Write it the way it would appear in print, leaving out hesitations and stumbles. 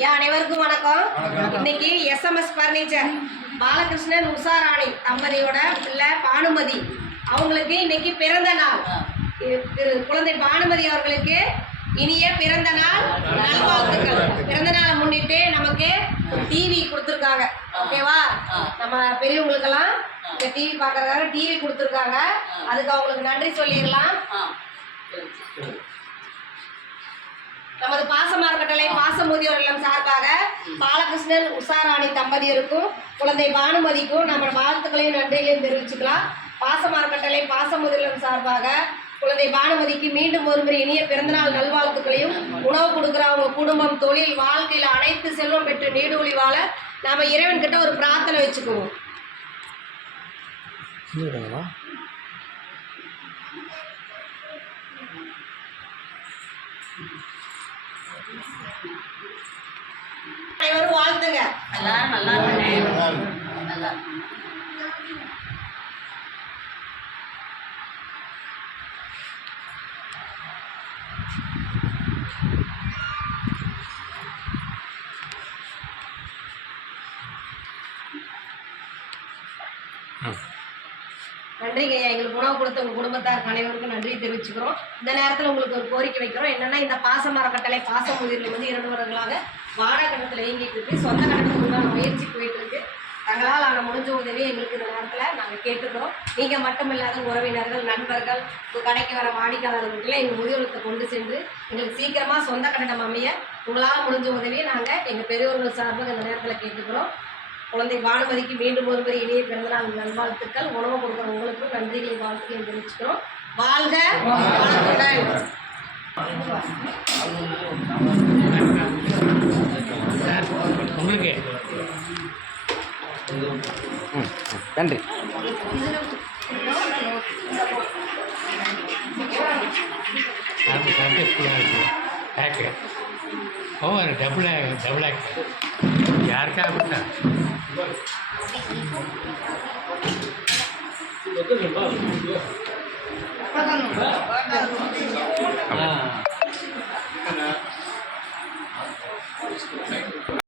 அனைவருக்கும் வணக்கம். இன்னைக்கு எஸ்எம்எஸ் பர்னிச்சர் பாலகிருஷ்ணன் உஷாராணி தம்பதியோட பிள்ளை பானுமதி அவங்களுக்கு இன்னைக்கு பிறந்த நாள். குழந்தை பானுமதி அவர்களுக்கு இனிய பிறந்த நாள் நல்வாழ்த்துக்கள். பிறந்த நாளை முன்னிட்டு நமக்கு டிவி கொடுத்துருக்காங்க. ஓகேவா? நம்ம பெரியவங்களுக்கெல்லாம் இந்த டிவி பார்க்கறதுக்காக டிவி கொடுத்துருக்காங்க. அதுக்கு அவங்களுக்கு நன்றி சொல்லிடலாம். நமது பாசமார்கட்டளை பாசமுதியோர் இல்லம் சார்பாக பாலகிருஷ்ணன் உஷாராணி தம்பதியருக்கும் குழந்தை பானுமதிக்கும் நம்ம வாழ்த்துக்களையும் நன்றிகளையும் தெரிவிச்சுக்கலாம். பாசமார்கட்டளை பாசமுதியோர் இல்லம் சார்பாக குழந்தை பானுமதிக்கு மீண்டும் ஒருமுறை இனிய பிறந்தநாள் நல்வாழ்த்துக்களையும், உணவு கொடுக்குற அவங்க குடும்பம், தொழில், வாழ்க்கையில் அனைத்து செல்வம் பெற்று நீடூழி வாழ நாம இறைவன்கிட்ட ஒரு பிரார்த்தனை வச்சுக்குவோம். அனைவரும் வாழ்த்துங்க. நல்லா நன்றிங்க. எங்களுக்கு உணவு கொடுத்த உங்கள் குடும்பத்தார் அனைவருக்கும் நன்றி தெரிவிச்சுக்கிறோம். இந்த நேரத்தில் உங்களுக்கு ஒரு கோரிக்கை வைக்கிறோம். என்னென்னா, இந்த பாசமரக்கட்டளை பாசமுதிரில் 2 வருடங்களாக வாடகை கட்டணத்தில் இயங்கிட்டு இருக்கு. சொந்த கட்டணத்துக்கு உண்டான முயற்சி போயிட்டு இருக்கு. தங்களால் ஆன முடிஞ்ச உதவியை எங்களுக்கு இந்த நேரத்தில் நாங்கள் கேட்டுக்கிறோம். நீங்கள் மட்டும் இல்லாத உறவினர்கள், நண்பர்கள், கடைக்கு வர வாடிக்கையாளர்களுக்குள்ள எங்கள் முதியோரத்தை கொண்டு சென்று எங்களுக்கு சீக்கிரமாக சொந்த கட்டணம் அமைய உங்களால் முடிஞ்ச உதவியை நாங்கள் எங்கள் பெரியோர்கள் சார்பாக இந்த நேரத்தில் கேட்டுக்கிறோம். குழந்தை பானுமதிக்கு மீண்டும் ஒருமுறை இனிய பிறந்தநாள் நல்வாழ்த்துக்கள். உணவு கொடுக்குற உங்களுக்கும் நன்றிகளை வாழ்த்துக்களை தெரிவிச்சுக்கிறோம். வாழ்க வளத்துடன். உங்களுக்கு நன்றி. டபுள் யாருக்கா அப்படின்னா Thank you.